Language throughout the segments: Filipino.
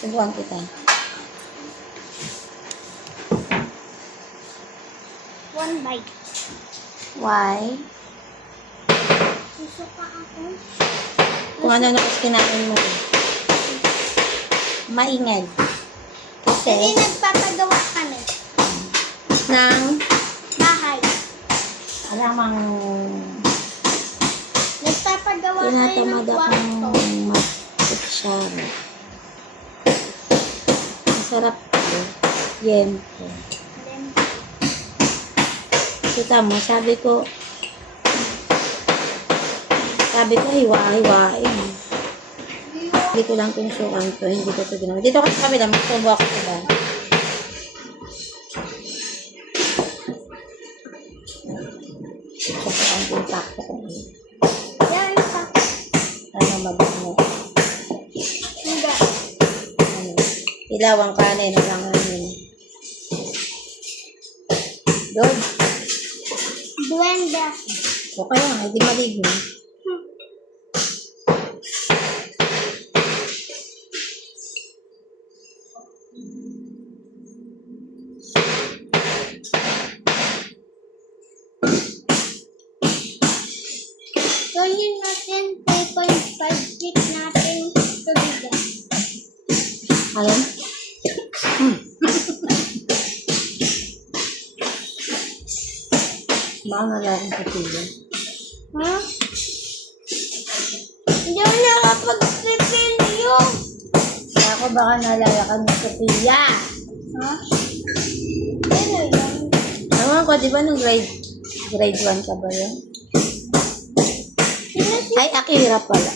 Subukan kita. One bite. Why? Susuka ako. Kung ano na kinain mo. Maingay. Hindi Kasi, nagpapagawa kami. ng, Bahay. alamang, Nagpapagawa tayo ng tinatamad kwarto. akong mag-kutsara. Masarap ko. Yempo. Kita mo, sabi ko, hiwa-hiwain. Hindi ko lang kung sukan to, hindi ko ito ginawa. Dito kasi sabi lang, magsubo ako diba? Susukan ko yung takto ko. Yan pa. Ano mabango. Hindi. Ano, ilaw ang kanin, walang anin. Doon. Blender. O kaya nga, hindi maligno. Tuloy natin 3.5 feet natin tubigan. Alam? Baka nalaking sa pila. Ha? Hindi ako nakapag-prepare. Kaya ako baka nalalakan mo sa pila. Ha? Ano yun? Ewan ko, di ba nung grade 1 ka ba yun? Ay, Akira pala.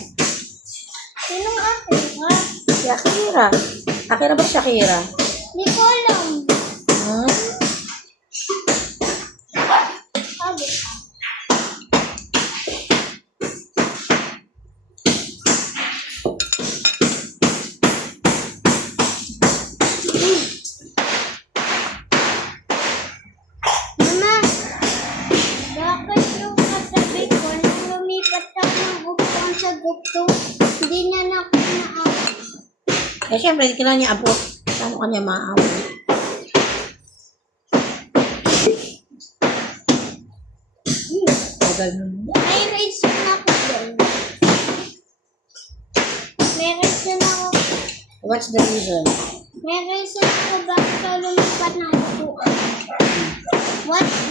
Sinong akin? Ha? Si Akira. Akira ba Shakira? Hindi ko alam. Hmm? Sabi ka. Mama, bakit yung katabi ko nang lumipat ako ng upuan sa gupto, hindi na nakunaan? Eh, syempre, hindi ka lang niya abot. Paano ka niya maaabot? Tagal mo. May reason ako doon. May reason ako. What's the reason? May reason ako bakit ako lumipat ng upuan.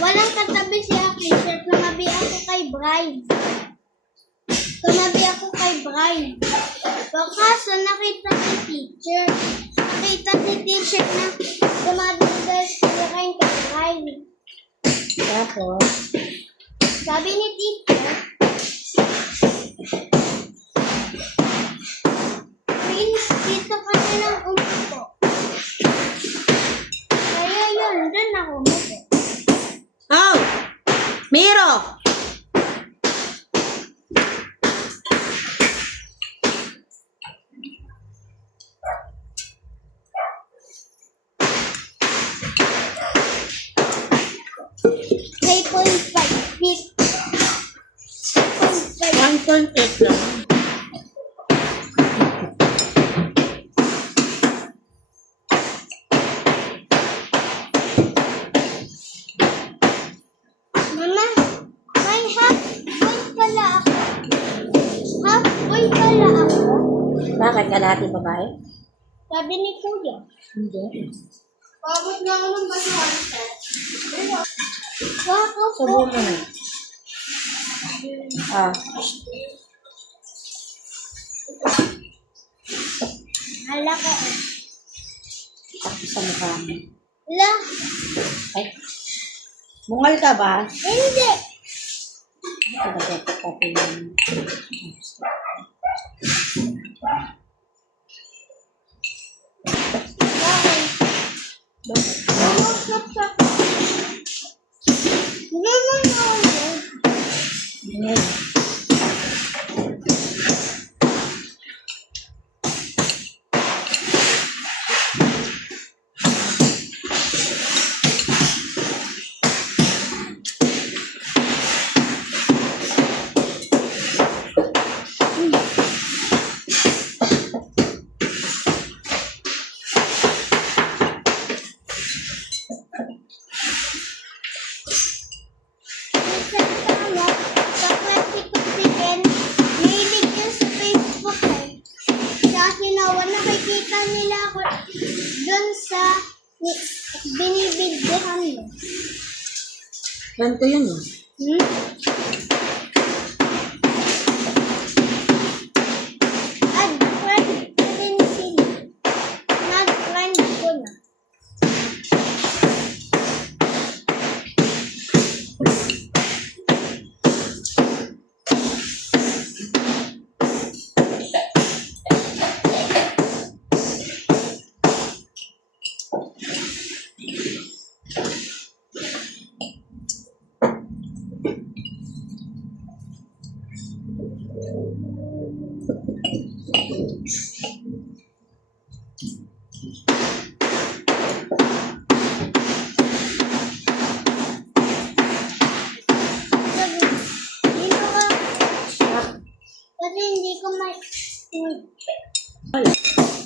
Walang katabi si Akisha. Tumabi ako kay Bride. Kaso nakita ni teacher. Nakita ni teacher na tumabi dahil sila kay Bride. Tapos, Sabi ni teacher, Prince, dito ka na lang umupo. Kaya yun, doon ako umupo. oh! Miro! Feet. 1.8 lang. Mama, may half point pala ako. Half point pala ako. Bakit? Kalahati babae? Sabi ni Kuya. Hindi. Pagod na ako ng basuhan. Ako po. Subo mo na. Ah. Hala ko. Takot sa mukha mo. La, Ay. Bungal ka ba? hindi. Bakit? Bumagsak. Naman ako. Ayan. nila ako doon sa binibigyan mo. Ganito yun, oh. Hmm? Nag-friend ko din sila. Nag-friend ko na. Dito ka. Kasi hindi ko may... Wala.